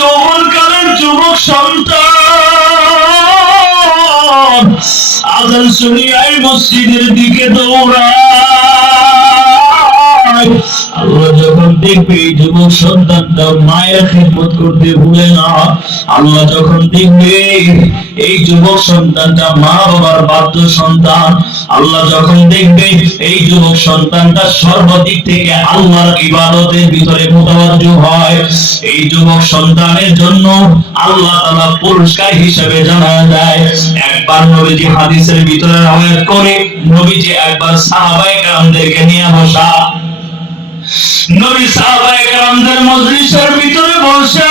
যৌবনকালের যুবক সন্তান আযান শুনিয়াই মসজিদের দিকে দৌড়ায়। আল্লাহ যখন দেখবে এই যুবক সন্তানটা মায়ের খিদমত করতে ভুলে না, আল্লাহ যখন দেখবে এই যুবক সন্তানটা মা বাবার বাধ্য সন্তান, আল্লাহ যখন দেখবে এই যুবক সন্তানটা সর্বদিক থেকে আল্লাহর ইবাদতের ভিতরে মুতাওয়াজ্জু হয়, এই যুবক সন্তানের জন্য আল্লাহ তাআলা পুরস্কার হিসেবে জানা যায়। একবার নবীজি হাদিসের ভিতরে রওয়ায়াত করে, নবীজি একবার সাহাবায়ে কেরামদেরকে নিয়ে বসা, নবী সাহাবায়ে কেরামদের মজলিসের ভিতরে বসা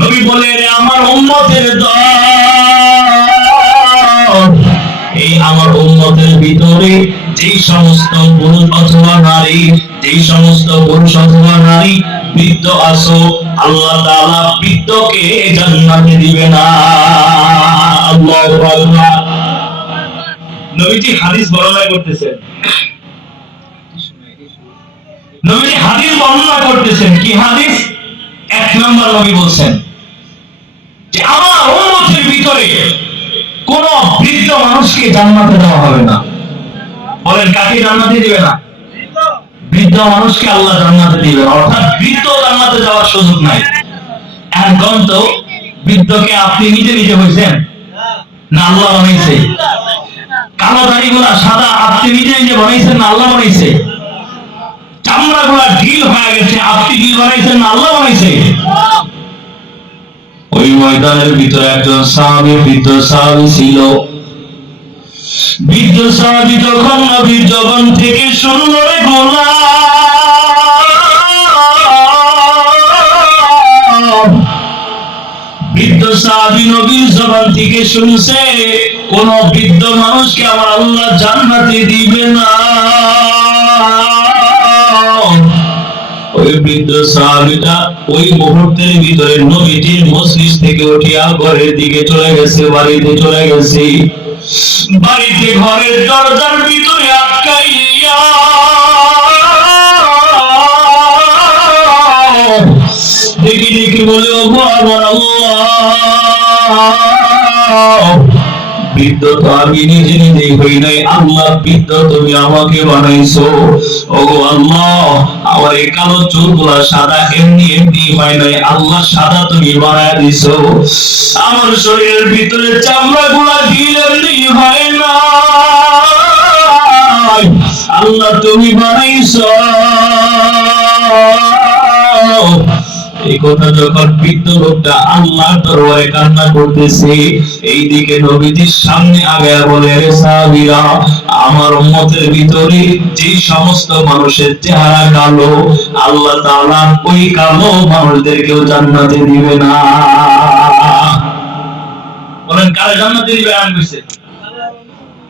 নবী বলে, রে আমার উম্মতের দল, এই আমার উম্মতের ভিতরে যেই সমস্ত পুরুষ অথবা নারী, যেই সমস্ত পুরুষ অথবা নারী বৃদ্ধ আছো, আল্লাহ তাআলা বৃদ্ধকে জান্নাতে দিবে না। আল্লাহু আকবার। নবীজি হাদিস বর্ণনা করতেছেন, নবীজি হাদিস বর্ণনা করতেছেন। কি হাদিস? এক নম্বর নবী বলছেন যে আমার উম্মতের ভিতরে কোন বৃদ্ধ মানুষকে জান্নাতে দেওয়া হবে না। বলেন, কাকে জান্নাতে দিবে না? বৃদ্ধ মানুষকে আল্লাহ জান্নাতে দিবে না, অর্থাৎ বৃদ্ধ জান্নাতে যাওয়ার সুযোগ নাই। এখন তো বৃদ্ধকে আপনি নিজে নিজে হয়েছেন না আল্লাহ বানাইছে? কালো দাড়িগুলা সাদা আপনি নিজে নিজে বানাইছেন না আল্লাহ বানাইছে? চামড়া গুলা ঢিল হয়ে গেছে, আপনি ঢিল বানাইছেন না আল্লাহ বানাইছে? ওই ময়দানের ভিতরে একজন সাহাবী, বৃদ্ধ সাহাবী ছিল। বৃদ্ধ সাহাবী যখন নবীর জবান থেকে শুনলো গোলাম, বৃদ্ধ সাহাবী নবীর জবান থেকে শুনছে কোন বৃদ্ধ মানুষকে আমার আল্লাহ জান্নাতে দিবে না। ওই বৃদ্ধ সাহাবীটা ওই মুহূর্তের ভিতরে নবীজির মজলিস থেকে উঠিয়া ঘরের দিকে চলে গেছে, বাড়িতে চলে গেছে। বাড়িতে ঘরের দরজার ভিতরে আটকাইয়া দেখি দেখি বলে, ও আমার আল্লাহ, বৃদ্ধ তো আমি নিজে নিজে হই নাই, আল্লাহ বৃদ্ধ তুমি আমাকে বানাইছো। ওগো আল্লাহ, আমার এই কালো চুলগুলা সাদা এমনি এমনি হয় নাই, আল্লাহ সাদা তুমি বানায় দিছো। আমার শরীরের ভিতরে চামড়া গুলা ঢিল এমনি হয় না, আল্লাহ তুমি বানাইছো। এই কথা যখন বৃদ্ধ লোকটা আল্লাহর দরবারে কান্না করতেছে, এইদিকে নবীজির সামনে আগায়া বলে, রে সাহাবীরা, আমার উম্মতের ভিতরে যে সমস্ত মানুষের চেহারা কালো, আল্লাহ তাআলা ওই কালো মানুষদেরকেও জান্নাতে দিবে না। বলেন, কারে জান্নাতে দিবে? আন কইছে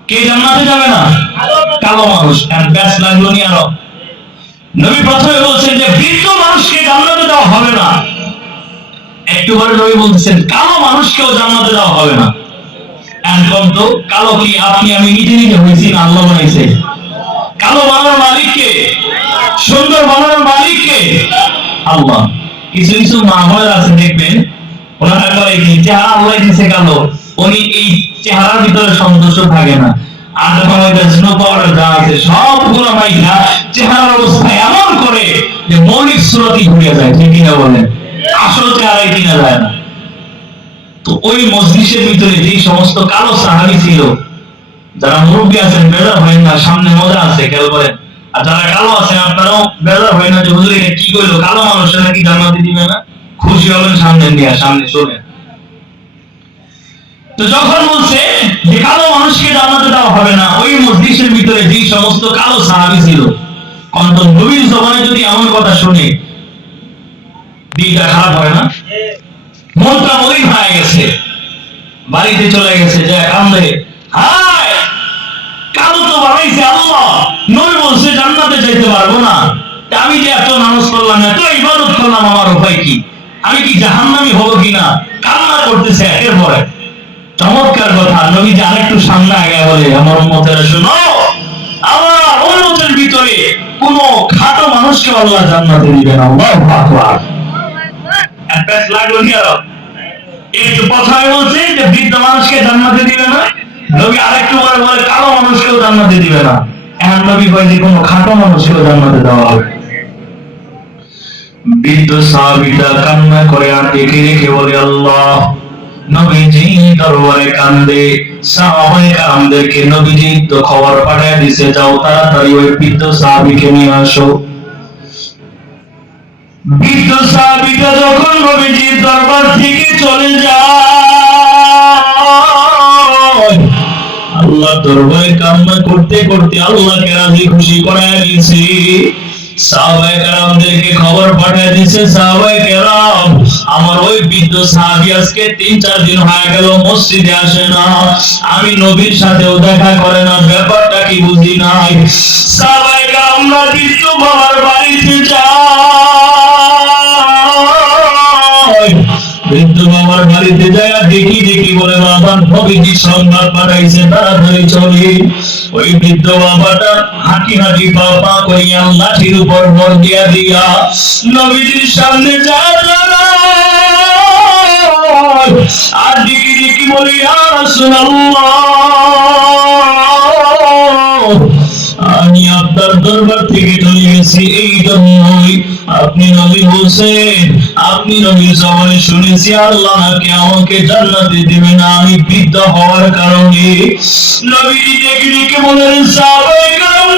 কে জান্নাতে যাবে না? কালো মানুষ। আর ব্যাস লাগলো নি আরো। নবী প্রথমে বলছেন যে বৃদ্ধ মানুষকে জান্নাতে দেওয়া হবে না, একটু পরে নবী বলছেন কালো মানুষকেও জান্নাতে দেওয়া হবে না। এখন তো কালো কি আপনি আমি নিজে নিজে হয়েছি না আল্লাহ বানাইছে? কালো বানানোর মালিক কে? সুন্দর বানানোর মালিক কে? আল্লাহ। কিছু কিছু মা বোনেরা আছে দেখবেন, ওনারা করে কি চেহারা আল্লাহ দিয়েছে কালো, উনি এই চেহারার ভিতরে সন্তুষ্ট থাকে না, আর যখন ওই স্নো পাউডার যা আছে সবগুলো মাইখা চেহারার অবস্থা এমন করে যে মৌলিক সুরতই ঘুরে যায়। ঠিক কিনা বলেন? আসল চেহারাই কিনা যায় না। তো ওই মজলিসের ভিতরে যে সমস্ত কালো সাহাবী ছিল, যারা মুরব্বী আছেন বেজার হয় না, সামনে মজা আছে, খেয়াল করেন। আর যারা কালো আছেন আপনারাও বেজার হয় না যে হুজুর এটা কি কইলো, কালো মানুষের নাকি জান্নাতে দিবে না। খুশি হবেন সামনে নিয়ে, সামনে শোনেন। তো যখন বলছে যে কালো মানুষকে জান্নাতে দেওয়া হবে না, ওই মজলিসের ভিতরে যে সমস্ত কালো সাহাবী ছিল, অন্ত নবীর জবানে যদি এমন কথা শুনে দিলটা খারাপ হয় না? মনটা মলিন হয়ে গেছে, বাড়িতে চলে গেছে, যে কান্দে, হায় কালো তো বানাইছে আল্লাহ, নবী বলছে জান্নাতে যেতে পারবো না, আমি যে এত নামাজ পড়লাম, এত ইবাদত করলাম, আমার উপায় কি? আমি কি জাহান্নামী হবো কিনা? কান্না করতেছে একের পরে। চমৎকার কথা। নবী যে আরেকটু সামনে আগে বলে, আমার উম্মতেরা শোনো, আমার উম্মতের ভিতরে কোন খাটো মানুষকে আল্লাহ জান্নাতে দিবে না। আল্লাহু আকবার। ব্যাস লাগলো কি আরো একটু কথাই বলছে যে বৃদ্ধ মানুষকে জান্নাতে দিবে না, নবী আরেকটু পরে বলে কালো মানুষকেও জান্নাতে দিবে না। এখন নবী কয় যে কোনো খাটো মানুষকেও জান্নাতে দেওয়া হবে। বৃদ্ধ সাহাবীরা কান্না করে আর দেখে রেখে বলে আল্লাহ, নবীজি দরবারে কান্দে। সাহাবায়ে কেরামদেরকে নবীজি তো খবর পাঠিয়ে দিয়েছে, যাও তাড়াতাড়ি ওই বৃদ্ধ সাহাবীকে নিয়ে আসো। বৃদ্ধ সাহাবীটা যখন নবীজির দরবার থেকে চলে যায়, আল্লাহ দরবারে কান্না করতে করতে আল্লাহকে রাজি খুশি করায় দিয়েছে। সাহাবায়ে কেরামদেরকে খবর পাঠিয়ে দিয়েছে, সাহাবায়ে কেরাম আমার ওই বৃদ্ধ সাহাবী আজকে 3-4 দিন হয়ে গেল মসজিদে আসে না, আমি নবীর সাথেও দেখা করে না, ব্যাপারটা কি বুঝি নাই। সাহাবায়ে কেরামরা বৃদ্ধ বাবার বাড়িতে যায়। বৃদ্ধ বাবার বাড়িতে যায় দেখি বলে বাবা নবীজি সংবাদ পাঠাইছে, তাড়াতাড়ি চলি। ওই বৃদ্ধ বাবাটা হাঁটি পা করিয়া লাঠির উপর ভর দিয়া নবীজির সামনে যায় আর দেখি বলি ইয়া রাসূলুল্লাহ, আমি আপনার দরবার থেকে চলে গেছি এই জন্যই আপনি নবী বলছেন, আপনি নবীর জবানে শুনেছি আল্লাহ নাকি আমাকে জান্নাতে দিবে না আমি বৃদ্ধ হওয়ার কারণে। নবীজি দেখে বলেন সাহাবায়ে কেরাম,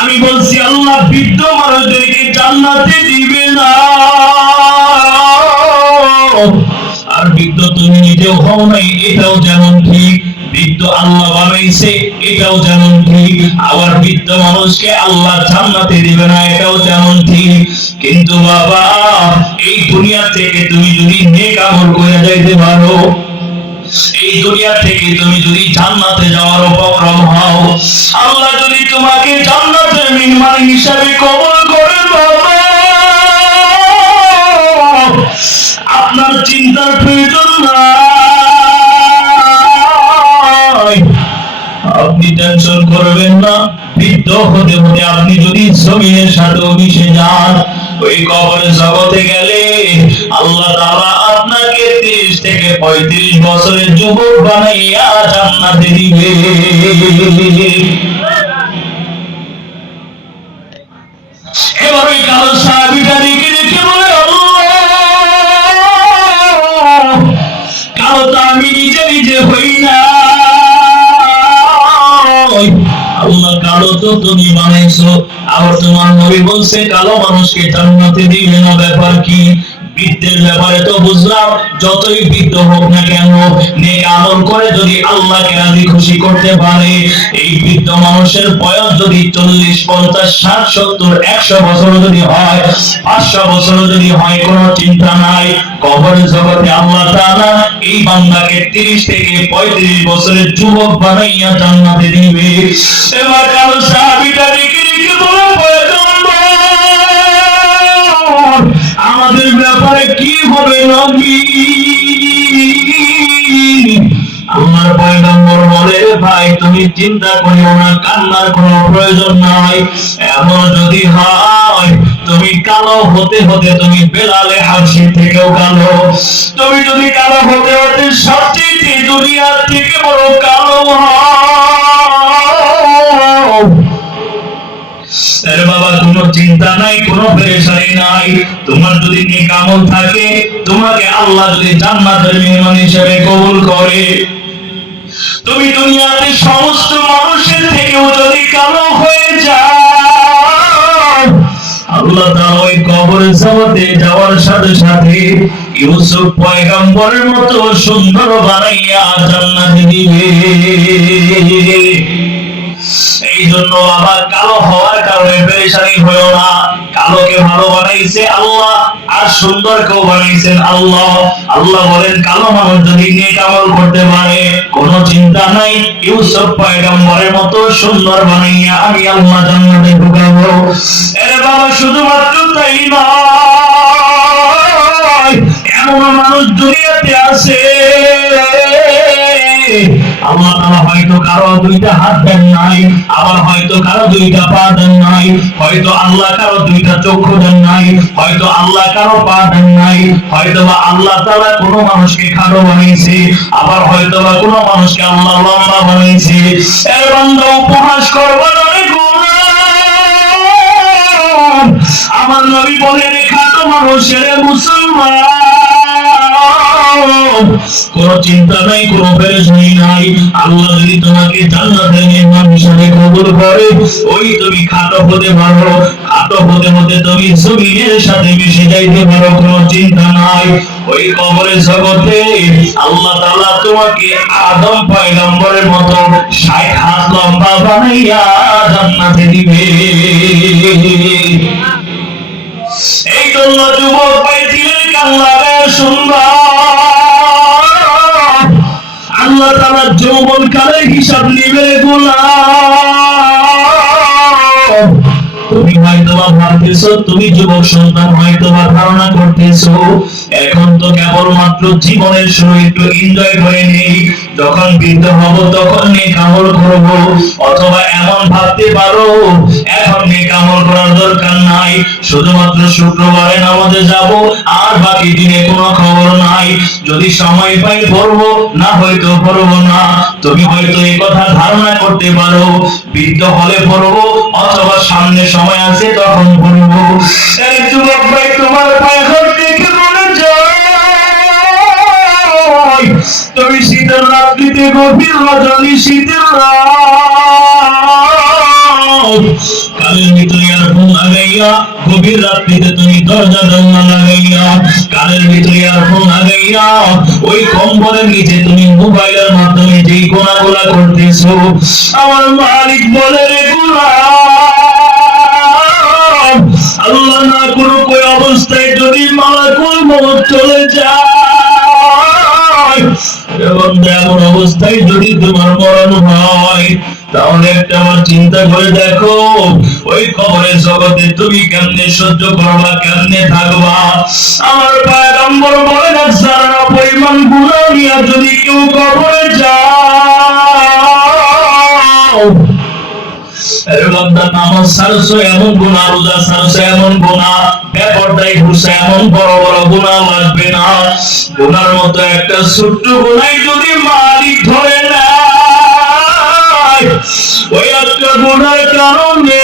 আমি বলছি আল্লাহ বৃদ্ধ মানুষদেরকে জান্নাতে দিবে না। আর বৃদ্ধ তুমি নিজেও হও নাই, এটাও যেমন ঠিক। বৃদ্ধ আল্লাহ বানাইছে, এটাও যেমন ঠিক। আবার বৃদ্ধ মানুষকে আল্লাহ জান্নাতে দিবে না, এটাও যেমন ঠিক। কিন্তু বাবা এই দুনিয়া থেকে তুমি যদি নেক আমল করে যাইতে পারো, এই দুনিয়া থেকে তুমি যদি জান্নাতে যাওয়ার উপক্রম হও, আল্লাহ যদি তোমাকে জান্নাতের মেহমান হিসাবে কবুল করে বাবা, আপনার চিন্তার প্রয়োজন নাই, আপনি টেনশন করবেন না। বৃদ্ধ হতে হতে আপনি যদি জমিনের সাথে মিশে যান, ওই কবরের জগতে গেলে আল্লাহ তাআলা আপনাকে 30 থেকে 35 বছরের যুবক বানাইয়া জান্নাতে দিবে। এবার ওই কালো সাহাবীটা দেখে বলে কালো তো আমি নিজে হই না, আল্লাহ কালো তো তুমি বানাইছো, আবার তোমার নবী বলছে কালো মানুষকে জান্নাতে দিবে না, ব্যাপার কি? বৃদ্ধের ব্যাপারে তো বুঝলাম, যতই বৃদ্ধ হোক না কেন নেক আমল করে যদি আল্লাহকে রাজি খুশি করতে পারে, এই বৃদ্ধ মানুষের বয়স যদি 40, 50, 60, 70, 100 বছর যদি হয়, 500 বছর যদি হয়, কোনো চিন্তা নাই। কবরের জগতে আল্লাহ তাআলা এই বান্দাকে 30 থেকে 35 বছরের যুবক বানাইয়া জান্নাতে দিবে। এবার কালো সাহাবীটা দেখে বলে আমাদের ব্যাপারে কি হবে নবী? আমার পয়গম্বর বলে ভাই তুমি চিন্তা করিও না, কান্নার কোনো প্রয়োজন নাই। এমন যদি হয় তুমি কালো হতে হতে তুমি বেলালে হাবশী থেকেও কালো, তুমি যদি কালো হতে হতে সবচেয়ে দুনিয়ার থেকে বড় কালো হও, বাবা কোনো চিন্তা নাই, কোনো পেরেশানি নাই। তোমার যদি নেক আমল থাকে, তোমাকে আল্লাহ যদি জান্নাতের মেহমান হিসেবে কবুল করে, তুমি দুনিয়াতে সমস্ত মানুষের থেকেও যদি কালো হয়ে যাও, আল্লাহ তাআলা ওই কবরের জগতে যাওয়ার সাথে সাথে ইউসুফ পয়গম্বরের মতো সুন্দর বানাইয়া জান্নাতে দিবে। এই জন্য আবার কালো হওয়ার কারণে পেরেশানি হলো না। কালোকে ভালো বানাইছে আল্লাহ, আর সুন্দরকেও বানাইছেন আল্লাহ। আল্লাহ বলেন কালো মানুষ যদি নেক আমল করতে পারে কোনো চিন্তা নাই, ইউসুফ পয়গম্বরের মতো সুন্দর বানাইয়া আমি আল্লাহ জান্নাতে ঢুকাবো। এর বাবা শুধুমাত্র তাই নয়, এমন মানুষ দুনিয়াতে আছে আল্লাহ তাআলা হয়তো কারো দুইটা হাত দেন নাই, আবার হয়তো কারো দুইটা পা দেন নাই, হয়তো আল্লাহ কারো দুইটা চক্ষু দেন নাই, হয়তো আল্লাহ কারো পা দেন নাই, হয়তো বা আল্লাহ তাআলা কোনো মানুষকে খাটো বানিয়েছে, আবার হয়তো বা কোনো মানুষকে আল্লাহ লম্বা বানিয়েছে। এর বান্দা উপহাস করবে না রে গোলাম। আমার নবী বলেন খাটো মানুষের মুসলমান, কোনো চিন্তা নাই, কোনো পেরেশানি নাই। আল্লাহ যদি তোমাকে জান্নাতের মেহমান হিসেবে কবুল করে, ওই তুমি খাটো হতে পারো, খাটো হতে হতে তুমি জমিনের সাথে মিশে যাইতে পারো, কোনো চিন্তা নাই। ওই কবরের জগতে আল্লাহ তাআলা তোমাকে আদম পয়গম্বরের মতো 60 হাত লম্বা বানাইয়া জান্নাতে দিবে। এই জন্য যুবক ভাই দিলের কান লাগায় শুনবা, আল্লাহ তাআলা যৌবন কালের হিসাব নিবে গোলাম। তুমি হয়তো ভাবতেছো, তুমি যুবক সন্তান হয়তো ধারণা করতেছো এখন তো কেবলমাত্র জীবনের শুরু, একটু এনজয় করে নেই, যখন বৃদ্ধ হব তখন নেক আমল করব। অথবা এমন ভাবতে পারো এখন নেক আমল করার দরকার নাই, শুধুমাত্র শুক্রবারে নামাজে যাব, আর বাকি দিনে কোনো খবর নাই, যদি সময় পাই পড়বো, না হয়তো পড়বো না। তুমি হয়তো এই কথা ধারণা করতে পারো বৃদ্ধ হলে পড়বো, অথবা সামনে সময় আছে তখন পড়বো। যুবক ভাই তোমার পায়খানা দেখে মনে যায় তুমি শীতের রাত্রিতে, গভীর রজনী শীতের রাত, কানের ভিতরে ইয়ারফোন লাগাইয়া গভীর রাত্রিতে তুমি দরজা জানলা লাগাইয়া, কানের ভিতরে ইয়ারফোন লাগাইয়া ওই কম্বলের নিচে তুমি মোবাইলের মাধ্যমে যেই গোনাগুলা করতেছো, আমার মালিক বলে রে গোলাম, আল্লাহ না কোনো কই অবস্থায় যদি মালাকুল মউত চলে যায় এবং এমন অবস্থায় যদি তোমার মরণ হয়, তাহলে একটা আমার চিন্তা করে দেখো ওই কবরের জগতে তুমি কেমনে সহ্য করবা, কেমনে থাকবা। আমার পয়গম্বর বলেন যারা পরিমাণ গুনাহ নিয়ে যদি কেউ কবরে যাও, নামাজ ছাড়ছো এমন গুনাহ, রোজা ছাড়ছো এমন গুনাহ, বেপরদাই ঘুরছো এমন বড় বড় গুনাহ লাগবে না, গুনার মতো একটা ছোট্ট গুনাহ যদি মালিক ধরে নেয়, ওই একটা গুনার কারণে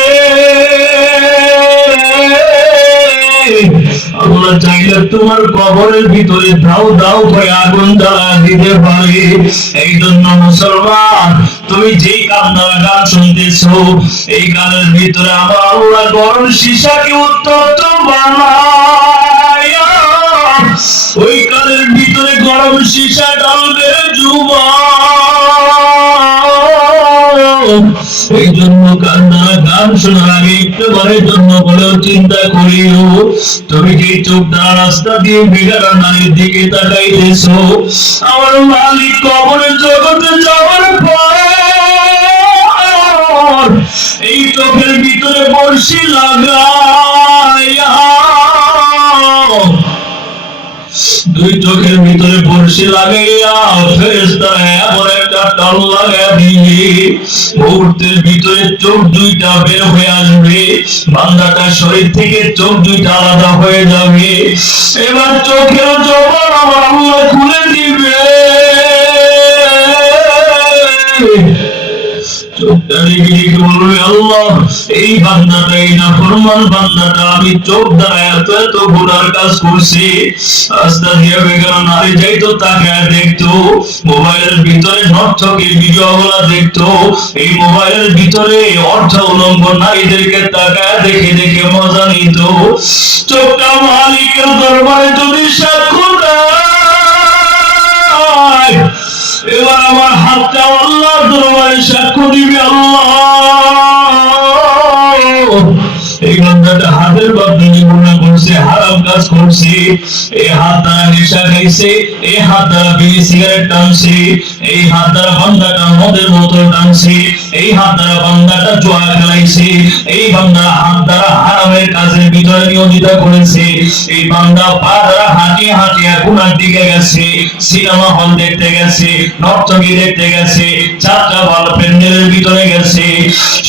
আল্লাহ চাইলে তোমার কবরের ভিতরে দাও দাও করে আগুন জ্বালা দিতে পারে। এই জন্য মুসলমান, তুমি যেই গান শুনতেছো, এই গানের ভিতরে আমার আল্লাহ গরম সীসাকে উত্তপ্ত বানায়া ওই গানের ভিতরে গরম সীসা ডালবে যুবক। এই জন্য গান শোনার আগে একবারের জন্য বলেও চিন্তা করিও, তুমি যে চোখ দ্বারা রাস্তা দিয়ে বেগারা নারীর দিকে তাকাইতেছো, আমার মালিক কবরের জগতে যাওয়ার পর এই চোখের ভিতরে বর্ষি লাগাইয়া, দুই চোখের ভিতরে বর্ষি লাগাইয়া ফেরেশতারা এমন একটা টান লাগাইয়া দিবে, মুহূর্তের ভিতরে চোখ দুইটা বের হয়ে আসবে, বান্দাটার শরীর থেকে চোখ দুইটা আলাদা হয়ে যাবে। এবার চোখের জবান আমার আল্লাহ খুলে দিবে, চোখটা দেখে দেখে বলবে আল্লাহ এই বান্দাটা, এই নাফরমান বান্দাটা আমি চোখ দ্বারা এত এত গুনার কাজ করছি। রাস্তা দিয়ে বেগানা নারী যাইতো তাকায় দেখতো, মোবাইলের ভিতরে নর্তকীর ভিডিওগুলা দেখতো, এই মোবাইলের ভিতরে অর্থ উলঙ্গ নারীদেরকে তাকায় দেখে দেখে মজা নিত। চোখটা মালিকের দরবারে যদি সাক্ষ্য দেয়, এবার আমার হাতটা আল্লাহর দরবারে সাক্ষ্য দিবে আল্লাহ এই বান্দাটা হাতের মাধ্যমে গুনাহ করছে, হারাম কাজ করছে, এই হাত দ্বারা নেশা খাইছে, এই হাত দ্বারা বিড়ি সিগারেট টানছে, এই হাত দ্বারা বান্দাটা মদের বোতল টানছে, এই হাত দ্বারা বান্দাটা জুয়া খেলাইছে, এই বান্দা হাত দ্বারা হারামের কাজের ভিতরে নিয়োজিত করেছে, এই বান্দা পা দ্বারা হাঁটিয়ে হাঁটিয়ে গুনার দিকে গেছে, সিনেমা হল দেখতে গেছে, নর্তকী দেখতে গেছে, যাত্রা বল প্যান্ডেলের ভিতরে গেছে।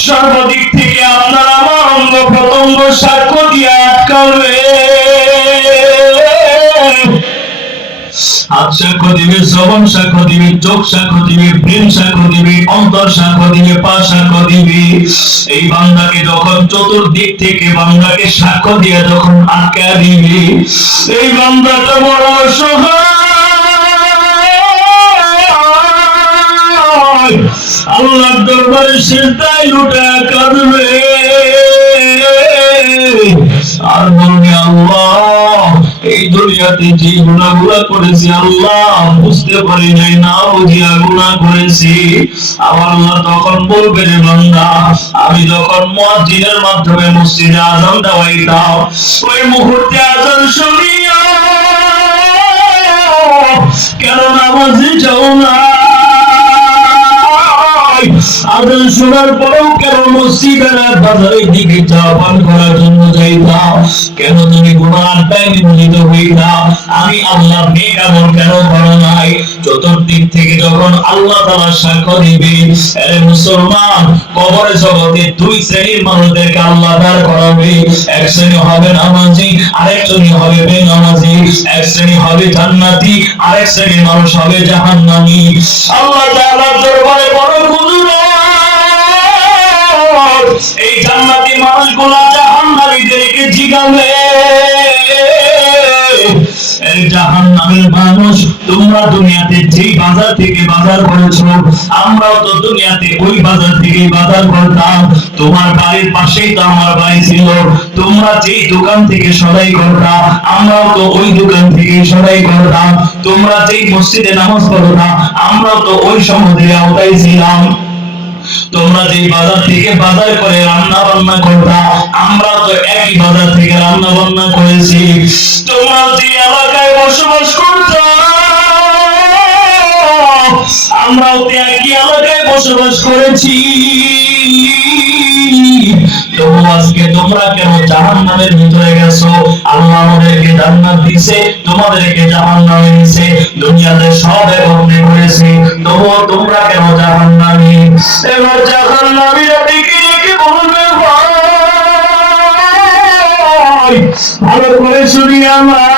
সর্বদিক থেকে আপনার আমার অঙ্গ প্রত্যঙ্গ সাক্ষ্য দিয়ে আটকাবে। হাত সাক্ষ্য দিবে, জবান সাক্ষ্য দিবে, চোখ সাক্ষ্য দিবে, ব্রেন সাক্ষ্য দিবে, অন্তর সাক্ষ্য দিবে, পা সাক্ষ্য দিবে। এই বান্দাকে যখন চতুর্দিক থেকে বান্দাকে সাক্ষ্য দিয়ে যখন আটকা দিবে, এই বান্দাটা বড় অসহায়, আল্লাহর দরবারে সিজদায় লুটা কাঁদবে আর বলবে, আল্লাহ এই দুনিয়াতে যে গুনাহগুলো করেছি আল্লাহ বুঝতে পারি নাই, না বুঝিয়া গুনাহ করেছি। আমার আল্লাহ তখন বলবে, রে বান্দা, আমি যখন মুয়াজ্জিনের মাধ্যমে মসজিদে আযান দেওয়াইতাম, ওই মুহূর্তে আযান শুনিয়া কেন নামাজে যাও না? আযান শোনার পরেও কেন মসজিদের বাজারের দিকে চাপান করার জন্য যাইতাম? কেন তুমি গুনাহ আড্ডায় নিয়োজিত হইতাম? আমি আল্লাহ নেক আমল কেন করো নাই? চতুর্দিক থেকে যখন আল্লাহ তাআলা সাক্ষ্য দিবে, আরে মুসলমান, কবরে জগতে দুই শ্রেণীর মানুষদেরকে আল্লাহ দাঁড় করাবে। এক শ্রেণী হবে নামাজি, আরেক শ্রেণী হবে বেনামাজি। এক শ্রেণী হবে জান্নাতি, আরেক শ্রেণীর মানুষ হবে জাহান্নামী। আল্লাহ তাআলার দরবারে বড় এই জান্নাতি মানুষগুলা জাহান্নামীদেরকে জিগাবে, এই জাহান্নামের মানুষ, তোমরা দুনিয়াতে যেই বাজার থেকে বাজার করেছো, আমরাও তো দুনিয়াতে ওই বাজার থেকে বাজার করতাম। তোমার বাড়ির পাশেই তো আমার বাড়ি ছিল, তোমরা যেই দোকান থেকে সদাই করতাম, আমরাও তো ওই দোকান থেকে সদাই করতাম। তোমরা যেই মসজিদে নামাজ পড়তাম, আমরাও তো ওই সমাজের আওতায় ছিলাম। তোমরা যে বাজার থেকে বাজার করে রান্না বান্না করতা, আমরা তো একই বাজার থেকে রান্না বান্না করেছি। তোমরা যে এলাকায় বসবাস করতা, আমরাও তো একই এলাকায় বসবাস করেছি। তবু আজকে তোমরা কেন জাহান্নামের ভিতরে গেছো? আল্লাহ আমাদেরকে জান্নাত দিয়েছে, তোমাদেরকে জাহান্নামে দিয়েছে। দুনিয়াতে সব একত্রে করেছে, তবুও তোমরা কেন জাহান্নামী? এবার জাহান্নামীরা ডেকে ডেকে বলবে, ভাই ভালো করে শুনি আমার,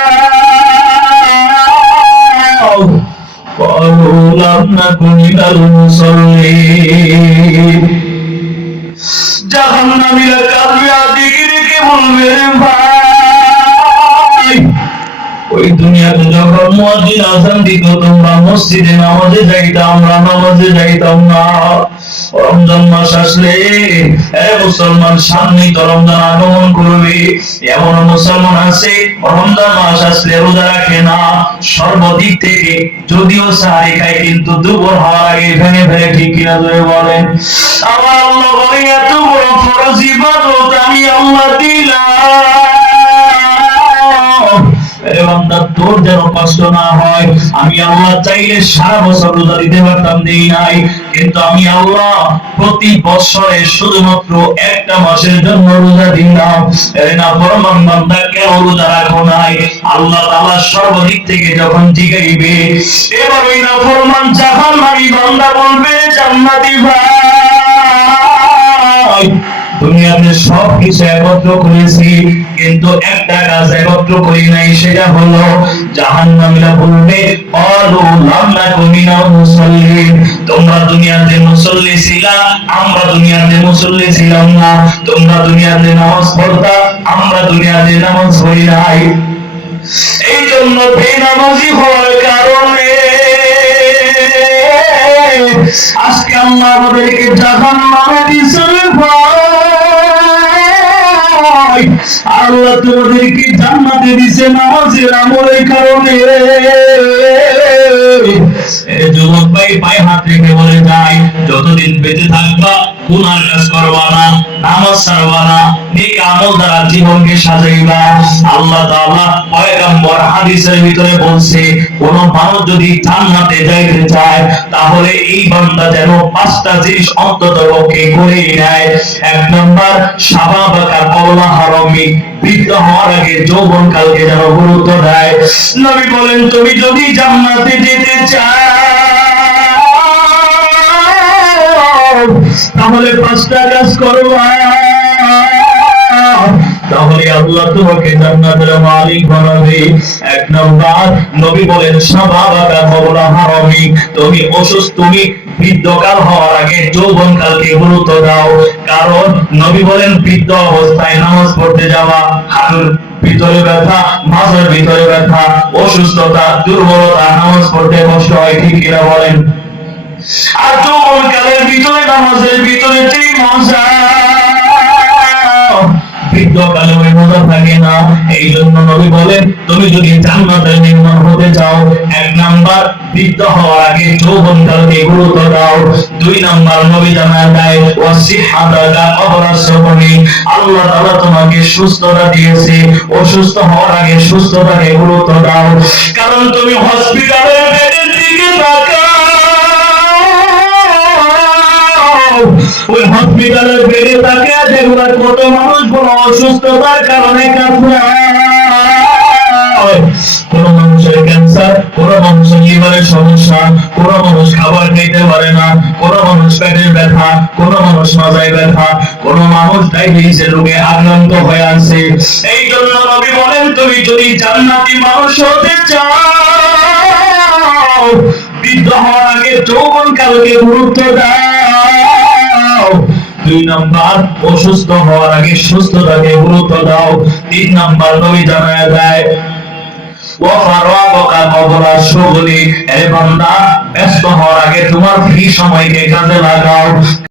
বললাম না কুমিনাল মুসল্লিন। জাহান্নামীরা কাঁদবে আর ডেকে ডেকে বলবে, ভাই ওই দুনিয়াতে যখন মুয়াজ্জিন আযান দিত, তোমরা মসজিদে নামাজে যাইতাম, আমরা নামাজে যাইতাম না। রমজান মাস আসলে, মুসলমান, সামনেই তো রমজান আগমন করবে, এমন মুসলমান আছে রমজান মাস আসলে রোজা রাখে না। সর্বদিক থেকে যদিও সাহারি খায়, কিন্তু দুপুর হওয়ার আগে ভেঙে ভেঙে, ঠিক কিনা জোরে বলেন? আমার আল্লাহ বলে, এত বড় ফরজ ইবাদত আমি আল্লাহ দিলাম, তোর যেন কষ্ট না হয়। আমি আল্লাহ চাইলে সারা বছর রোজা দিতে পারতাম, দেই নাই, কিন্তু আমি আল্লাহ প্রতি বছরে শুধুমাত্র একটা মাসের জন্য রোজা দিলাম। এই না ফরমান বান্দা কেন রোজা রাখো নাই? আল্লাহ তাআলা সর্বদিক থেকে যখন জিগাইবে, এবার ওই না ফরমান জাহান্নামী বান্দা বলবে, জান্নাতি ভাই দুনিয়াতে সব কিছু একত্র করেছি, কিন্তু একটা কাজ একত্র করি নাই, সেটা হলো জাহান্নামীরা বলবে, ক্বালু লাম নাকু মিনাল মুসাল্লিন। তোমরা দুনিয়াতে মুসল্লি ছিলা, আমরা দুনিয়াতে মুসল্লি ছিলাম না। তোমরা দুনিয়াতে নামাজ পড়তা, আমরা দুনিয়াতে নামাজ পড়ি নাই। এই জন্য বেনামাজি হওয়ার কারণে আজকে আল্লাহ আমাদেরকে জাহান্নামে দিয়েছেন। আল্লাহ তোমাদেরকে জান্নাতে দিয়েছে নামাজের আমলের কারণে। যুবক ভাই পায়ে হাত রেখে বলে যায়, যতদিন বেঁচে থাকবা গুনার কাজ করবা না, নামাজ ছাড়বা না, নেক আমল দ্বারা জীবনকে সাজাইবা। আল্লাহ তাআলা পয়গম্বর হাদিসের ভিতরে বলছে, কোন মানুষ যদি জান্নাতে যাইতে চায় তাহলে এই বান্দা যেন পাঁচটা জিনিস অন্তত পক্ষে করেই নেয়। এক নাম্বার, শাবাবাকা কওলা হারামি, বৃদ্ধ হওয়ার আগে যৌবন কালকে যেন গুরুত্ব দেয়। নবী বলেন, তুমি যদি জান্নাতে যেতে চাও তাহলে পাঁচটা কাজ করবা, তাহলে আল্লাহ তোমাকে জান্নাতের মালিক বানাবে। এক নাম্বার, নবী বলেন, শাবাবাকা কওলা হারামি, তুমি অসুস্থ, তুমি বৃদ্ধকাল হওয়ার আগে যৌবন কালকে গুরুত্ব দাও। কারণ নবী বলেন, বৃদ্ধ অবস্থায় নামাজ পড়তে যাওয়া, হাঁটুর ভিতরে ব্যথা, মাথার ভিতরে ব্যথা, অসুস্থতা, দুর্বলতা, নামাজ পড়তে কষ্ট হয়, ঠিক কিনা বলেন? আর যৌবন কালের ভিতরে নামাজের ভিতরে যে মজা, বৃদ্ধকালে ওই মজা থাকে না। এই জন্য নবী বলেন, তুমি যদি জান্নাতের মেহমান হতে চাও, এক নাম্বার, বৃদ্ধ হওয়ার আগে যৌবনকালকে গুরুত্ব দাও। দুই নাম্বার, নবী জানায় দেয়, ওয়াসিহাতাকা কবরা সবনি, আল্লাহ তাআলা তোমাকে সুস্থতা দিয়েছে, অসুস্থ হওয়ার আগে সুস্থতাকে গুরুত্ব দাও। কারণ তুমি হসপিটালের বেডের দিকে তাকাও, ওই হসপিটালের বেডে তাকে দেখবা কত মানুষ কোন অসুস্থতার কারণে কাতরায়। কোন মানুষের ক্যান্সার, কোন মানুষের লিভারের সমস্যা, কোন মানুষ খাবার খেতে পারে না, কোন মানুষ পেটের ব্যথা, কোন মানুষ মাজায় ব্যথা, কোন মানুষ ডায়াবেটিসের রোগে আক্রান্ত হয়ে আছে। এই জন্য নবী বলেন, তুমি যদি জান্নাতি মানুষ হতে চাও, বৃদ্ধ হওয়ার আগে যৌবন কালকে গুরুত্ব দাও। দুই নাম্বার, অসুস্থ হওয়ার আগে সুস্থতাকে গুরুত্ব দাও। তিন নাম্বার, নবী জানায় দেয়, ওয়াফারাবাকা কবরা শুগলি, এ বান্দা ব্যস্ত হওয়ার আগে তোমার ফ্রি সময়কে কাজে লাগাও।